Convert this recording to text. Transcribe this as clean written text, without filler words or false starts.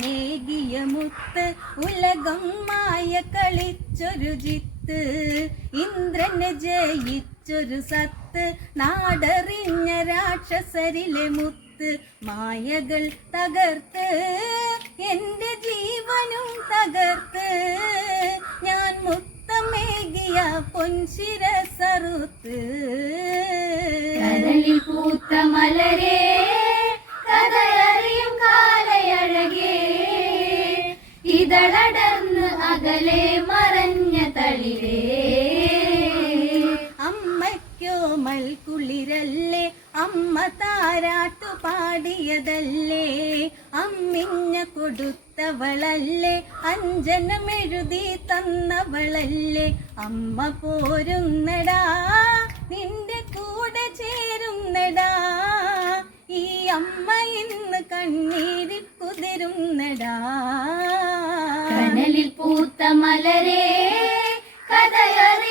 അമ്മനേകിയ മുത്ത് ഉലകം മായ കളിച്ചൊരു ജിത്ത് ഇന്ദ്രനെ ജയിച്ചൊരു സത്ത് നാടറിഞ്ഞ രാക്ഷസരിലെ മുത്ത് മായകൾ തകർത്ത് എന്റെ ജീവനും തകർത്ത് ഞാൻ മുത്തമേകിയ പൊൻശിരസറുത്ത് കടലിൽ പൂത്ത മലരേ കഥയറിയും കാലയഴകേ ഇതളടർന്ന് അകലെ മറഞ്ഞ തളിരേ അമ്മയ്ക്കോ മൽക്കുളിരല്ലേ അമ്മ താരാട്ടു പാടിയതല്ലേ അമ്മിഞ്ഞ കൊടുത്തവളല്ലേ അഞ്ജനമെഴുതി തന്നവളല്ലേ അമ്മ പോരുന്നടാ നിന്റെ കൂടെ ചേരുന്നടാ ഈ അമ്മ ഇന്ന് കണ്ണീരിൽ കുതിരുന്നടാ കനലിൽ പൂത്ത മലരേ കഥയറി